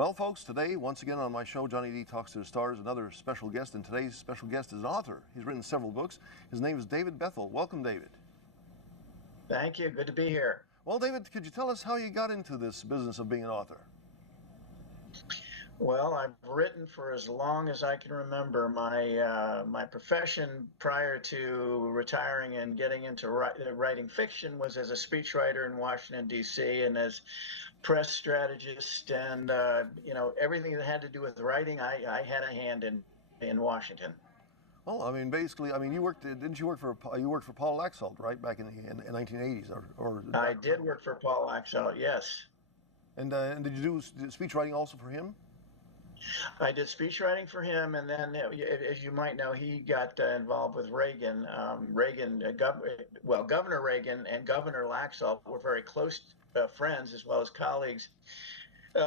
Well, folks, today, once again on my show, Johnny D Talks to the Stars, another special guest, and today's special guest is an author. He's written several books. His name is David Bethel. Welcome, David. Thank you. Good to be here. Well, David, could you tell us how you got into this business of being an author? Well, I've written for as long as I can remember. My profession prior to retiring and getting into writing fiction was as a speechwriter in Washington, D.C., and as press strategist, and everything that had to do with writing, I had a hand in Washington. Well, I mean, basically, I mean, didn't you work for Paul Laxalt, right, back in the 1980s, or I did work for Paul Laxalt, yes. And did you do speech writing also for him? I did speechwriting for him, and then, as you might know, he got involved with Reagan. Governor Reagan and Governor Laxalt were very close friends as well as colleagues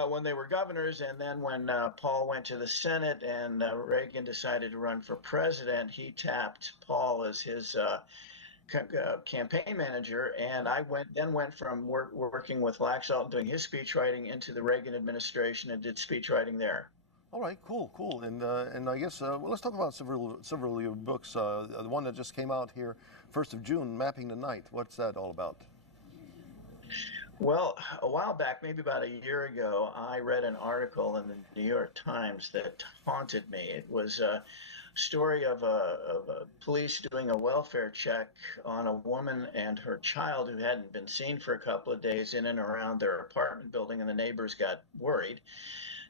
when they were governors. And then when Paul went to the Senate and Reagan decided to run for president, he tapped Paul as his campaign manager, and I went from working with Laxalt and doing his speechwriting into the Reagan administration and did speechwriting there. All right, cool. And I guess well, let's talk about several of your books. The one that just came out here, 1st of June, Mapping the Night. What's that all about? Well, a while back, maybe about a year ago, I read an article in the New York Times that haunted me. It was a story of a police doing a welfare check on a woman and her child who hadn't been seen for a couple of days in and around their apartment building, and the neighbors got worried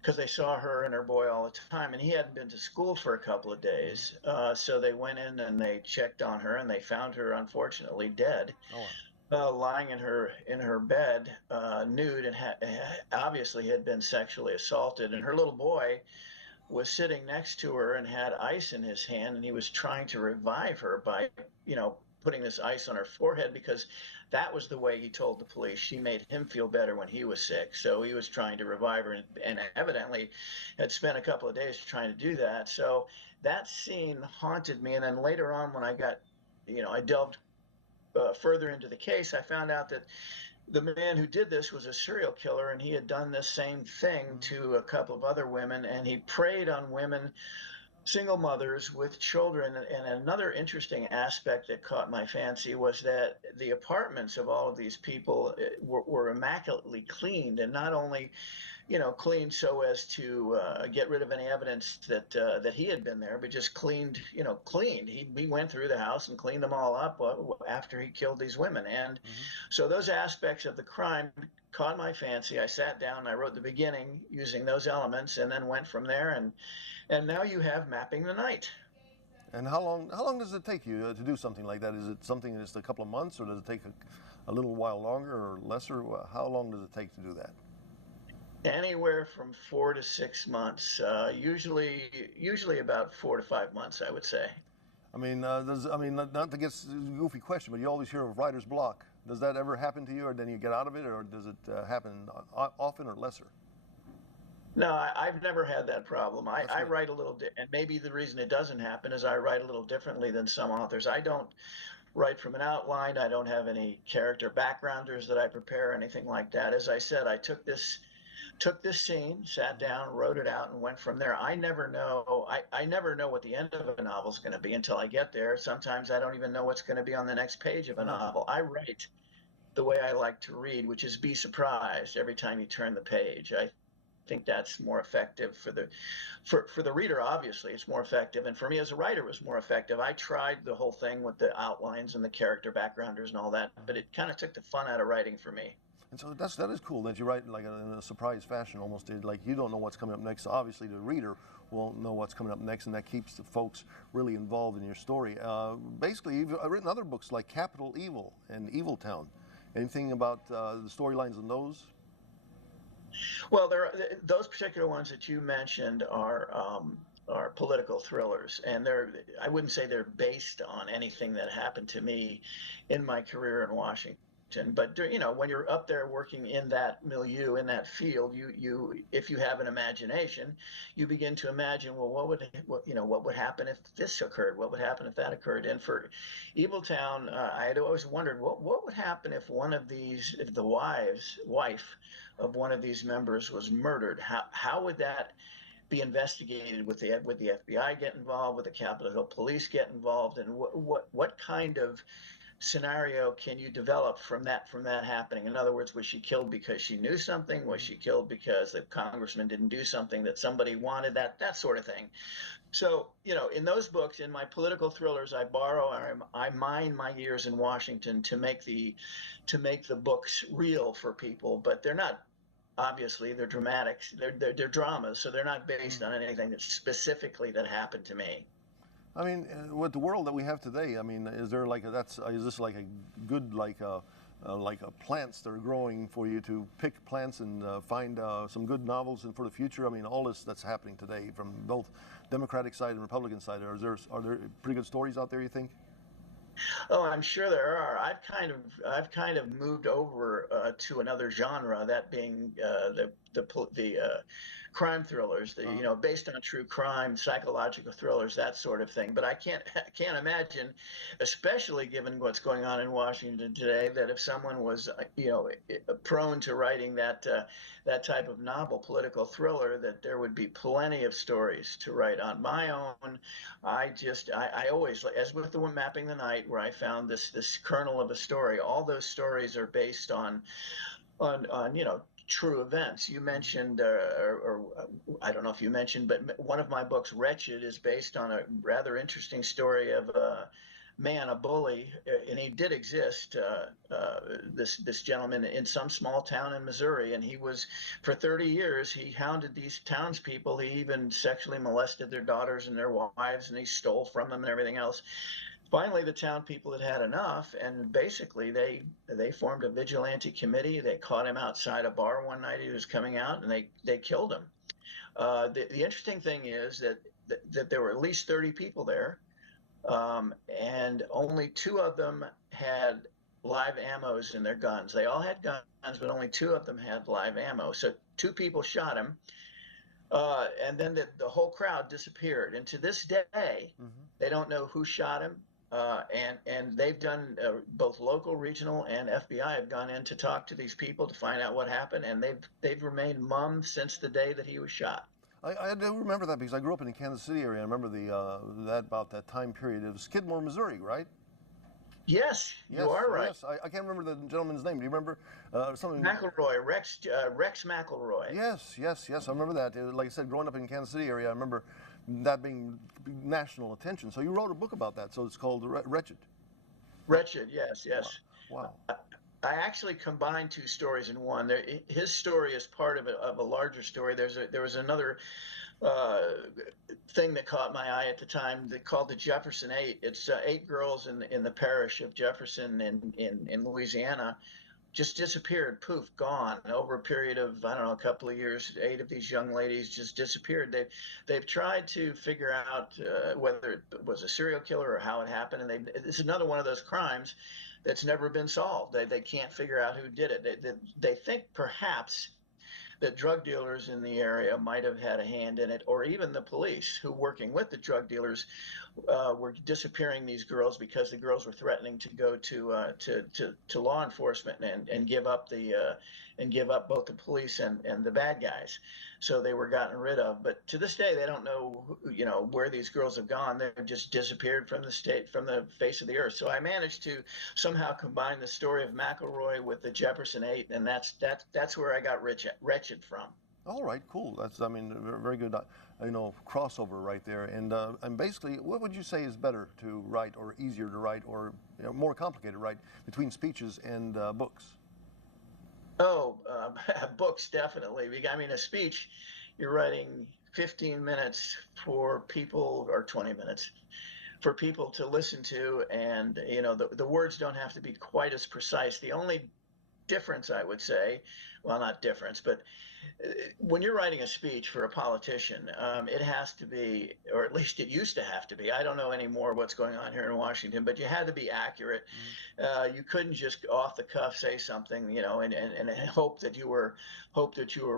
because they saw her and her boy all the time, and he hadn't been to school for a couple of days. So they went in and they checked on her, and they found her, unfortunately, dead. Lying in her bed, nude, and obviously had been sexually assaulted. And her little boy was sitting next to her and had ice in his hand, and he was trying to revive her by, putting this ice on her forehead, because that was the way he told the police she made him feel better when he was sick. So he was trying to revive her, and evidently had spent a couple of days trying to do that. So that scene haunted me. And then later on, when I got, I delved further into the case, I found out that the man who did this was a serial killer, and he had done this same thing to a couple of other women, and he preyed on women, single mothers with children. And another interesting aspect that caught my fancy was that the apartments of all of these people were immaculately cleaned, and not only cleaned so as to get rid of any evidence that he had been there, but just cleaned. He went through the house and cleaned them all up after he killed these women. And so those aspects of the crime caught my fancy. I sat down and I wrote the beginning using those elements, and then went from there. And now you have Mapping the Night. And how long does it take you to do something like that? Is it something that's a couple of months, or does it take a little while longer or lesser? How long does it take to do that? Anywhere from 4 to 6 months, usually about 4 to 5 months, I would say. I mean, not to get a goofy question, but you always hear of writer's block. Does that ever happen to you, or then you get out of it, or does it happen often or lesser? No, I've never had that problem. I write a little, and maybe the reason it doesn't happen is I write a little differently than some authors. I don't write from an outline. I don't have any character backgrounders that I prepare, or anything like that. As I said, I took this scene, sat down, wrote it out, and went from there. I never know. I never know what the end of a novel is going to be until I get there. Sometimes I don't even know what's going to be on the next page of a novel. I write the way I like to read, which is be surprised every time you turn the page. I think that's more effective for the reader. Obviously, it's more effective, and for me as a writer, it was more effective. I tried the whole thing with the outlines and the character backgrounders and all that, but it kind of took the fun out of writing for me. And so that is cool that you write like in a surprise fashion, almost like you don't know what's coming up next. So obviously, the reader won't know what's coming up next, and that keeps the folks really involved in your story. Basically, you've written other books like Capital Evil and Evil Town. Anything about the storylines in those? Well, those particular ones that you mentioned are political thrillers, and I wouldn't say they're based on anything that happened to me in my career in Washington. But when you're up there working in that milieu, in that field, if you have an imagination, you begin to imagine, well, what would happen if this occurred? What would happen if that occurred? And for Eviltown, I had always wondered what would happen if if the wife of one of these members was murdered. How would that be investigated? With the FBI get involved? Would the Capitol Hill Police get involved? And what kind of scenario can you develop from that happening? In other words, was she killed because she knew something? Was she killed because the congressman didn't do something that somebody wanted? That sort of thing. So, in those books, in my political thrillers, I mine my years in Washington to make the books real for people, but they're not. Obviously, they're dramatics. They're dramas, so they're not based on anything that specifically that happened to me. I mean, with the world that we have today, I mean, is this like a good plants that are growing for you to pick plants and find some good novels and for the future? I mean, all this that's happening today from both Democratic side and Republican side. Are there pretty good stories out there, you think? Oh, I'm sure there are. I've kind of moved over to another genre, that being the crime thrillers, based on true crime, psychological thrillers, that sort of thing. But I can't imagine, especially given what's going on in Washington today, that if someone was prone to writing that type of novel political thriller, that there would be plenty of stories to write on my own. I always, as with the one Mapping the Night, where I found this kernel of a story. All those stories are based on true events. You mentioned, or I don't know if you mentioned, but one of my books, Wretched, is based on a rather interesting story of a man, a bully, and he did exist. This gentleman in some small town in Missouri, and he was, for 30 years, he hounded these townspeople. He even sexually molested their daughters and their wives, and he stole from them and everything else. Finally, the town people had enough, and basically they formed a vigilante committee. They caught him outside a bar one night. He was coming out, and they killed him. The interesting thing is that there were at least 30 people there, and only two of them had live ammos in their guns. They all had guns, but only two of them had live ammo. So two people shot him, and then the whole crowd disappeared. And to this day, they don't know who shot him. And they've done both local, regional, and FBI have gone in to talk to these people to find out what happened, and they've remained mum since the day that he was shot. I do remember that because I grew up in the Kansas City area. I remember about that time period. It was Skidmore, Missouri, right? Yes, you are right. Yes, I can't remember the gentleman's name. Do you remember something? McElroy, Rex McElroy. Yes. I remember that. Like I said, growing up in the Kansas City area, I remember that being national attention. So you wrote a book about that. So it's called Wretched. Wretched, yes. Wow. I actually combined two stories in one. His story is part of a larger story. There was another thing that caught my eye at the time, called the Jefferson Eight. It's 8 girls in the parish of Jefferson in Louisiana, just disappeared, poof, gone. Over a period of, I don't know, a couple of years, 8 of these young ladies just disappeared. They've tried to figure out whether it was a serial killer or how it happened, and it's another one of those crimes that's never been solved. They can't figure out who did it. They think perhaps that drug dealers in the area might have had a hand in it, or even the police, who, working with the drug dealers, were disappearing these girls because the girls were threatening to go to law enforcement and give up both the police and the bad guys. So they were gotten rid of. But to this day, they don't know, where these girls have gone. They've just disappeared from the face of the earth. So I managed to somehow combine the story of McElroy with the Jefferson Eight, and that's where I got Wretched from. All right, cool. That's, I mean, very good, crossover right there. And basically, what would you say is better to write, or easier to write, or more complicated to write, between speeches and books? Oh, books, definitely. I mean, a speech, you're writing 15 minutes for people, or 20 minutes for people to listen to, and the words don't have to be quite as precise. The only difference, I would say, well, not difference, but when you're writing a speech for a politician, it has to be, or at least it used to have to be. I don't know anymore what's going on here in Washington, but you had to be accurate. You couldn't just off the cuff say something, you know, and hope that you were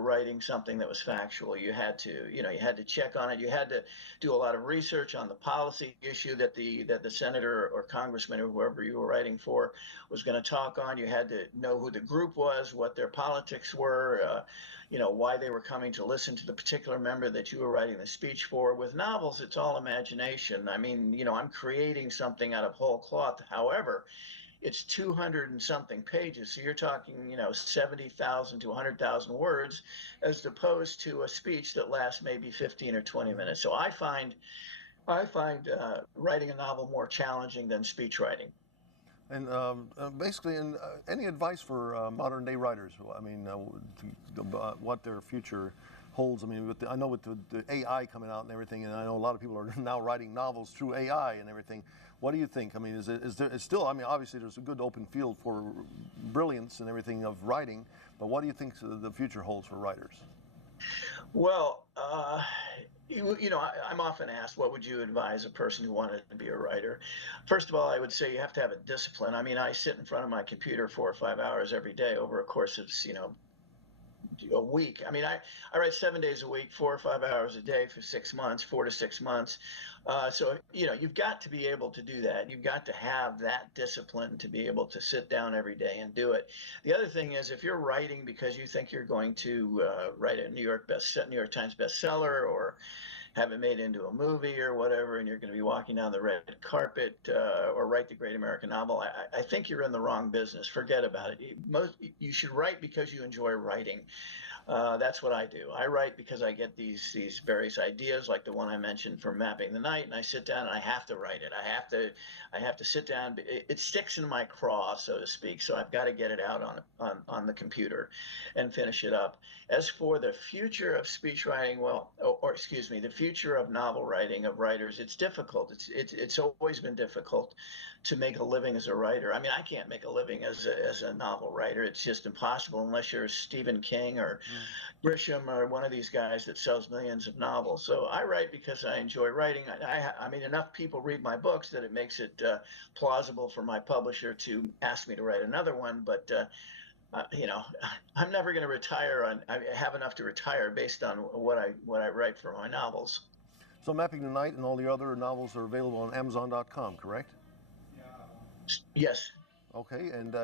writing something that was factual. You had to, you know, you had to check on it. You had to do a lot of research on the policy issue that the senator or congressman or whoever you were writing for was going to talk on. You had to know who the group was, what their politics were. You know, why they were coming to listen to the particular member that you were writing the speech for. With novels, it's all imagination. I mean, you know, I'm creating something out of whole cloth. However, it's 200 and something pages. So you're talking, you know, 70,000 to 100,000 words, as opposed to a speech that lasts maybe 15 or 20 minutes. So I find writing a novel more challenging than speech writing. And basically, any advice for modern day writers? I mean, what their future holds. I mean, I know with the AI coming out and everything, and I know a lot of people are now writing novels through AI and everything. What do you think? I mean, is there still? I mean, obviously, there's a good open field for brilliance and everything of writing, but what do you think the future holds for writers? Well, you know, I'm often asked, what would you advise a person who wanted to be a writer? First of all, I would say you have to have a discipline. I mean, I sit in front of my computer 4 or 5 hours every day over a course of, you know, a week. I mean, I write 7 days a week, 4 or 5 hours a day for 6 months, 4 to 6 months. So, you know, you've got to be able to do that. You've got to have that discipline to be able to sit down every day and do it. The other thing is, if you're writing because you think you're going to write a New York Times bestseller, or have it made into a movie or whatever, and you're going to be walking down the red carpet, or write the great American novel, I think you're in the wrong business. Forget about it. You should write because you enjoy writing. That's what I do. I write because I get these various ideas, like the one I mentioned for Mapping the Night, and I sit down and I have to write it. I have to sit down. It sticks in my craw, so to speak. So I've got to get it out on the computer and finish it up. As for the future of speech writing, well, or excuse me, the future of novel writing, of writers, it's difficult. It's always been difficult to make a living as a writer. I mean, I can't make a living as a novel writer. It's just impossible unless you're Stephen King or Grisham or one of these guys that sells millions of novels. So I write because I enjoy writing. I mean, enough people read my books that it makes it plausible for my publisher to ask me to write another one. But you know, I'm never going to retire. I have enough to retire based on what I write for my novels. So Mapping the Night and all the other novels are available on Amazon.com, correct? Yes. Okay, and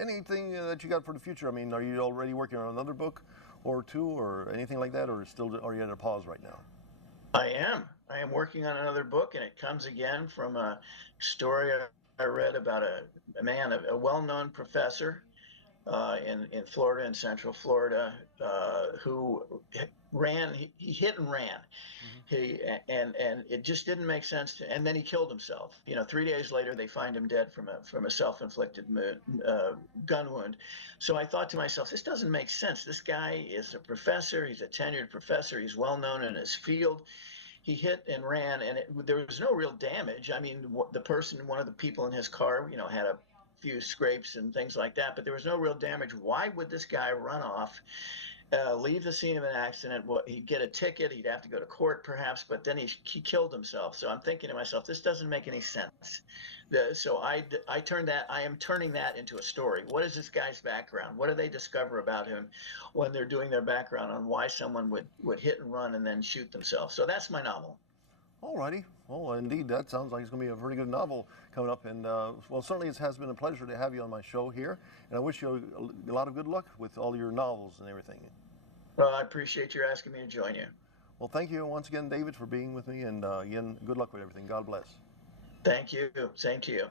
anything that you got for the future? I mean, are you already working on another book or two or anything like that, or are you at a pause right now? I am. I am working on another book, and it comes again from a story I read about a man, a well-known professor in Florida, in Central Florida, who ran. He hit and ran. He and it just didn't make sense to. And then he killed himself. You know, 3 days later, they find him dead from a self-inflicted gun wound. So I thought to myself, this doesn't make sense. This guy is a professor. He's a tenured professor. He's well known in his field. He hit and ran, and there was no real damage. I mean, one of the people in his car, you know, had a few scrapes and things like that, but there was no real damage. Why would this guy run off, leave the scene of an accident? He'd get a ticket, he'd have to go to court perhaps, but then he killed himself. So I'm thinking to myself, this doesn't make any sense. So I am turning that into a story. What is this guy's background? What do they discover about him when they're doing their background on why someone would hit and run and then shoot themselves? So that's my novel. All righty. Well, indeed, that sounds like it's going to be a very good novel coming up. And, well, certainly it has been a pleasure to have you on my show here. And I wish you a lot of good luck with all your novels and everything. Well, I appreciate you asking me to join you. Well, thank you once again, David, for being with me. And, again, good luck with everything. God bless. Thank you. Same to you.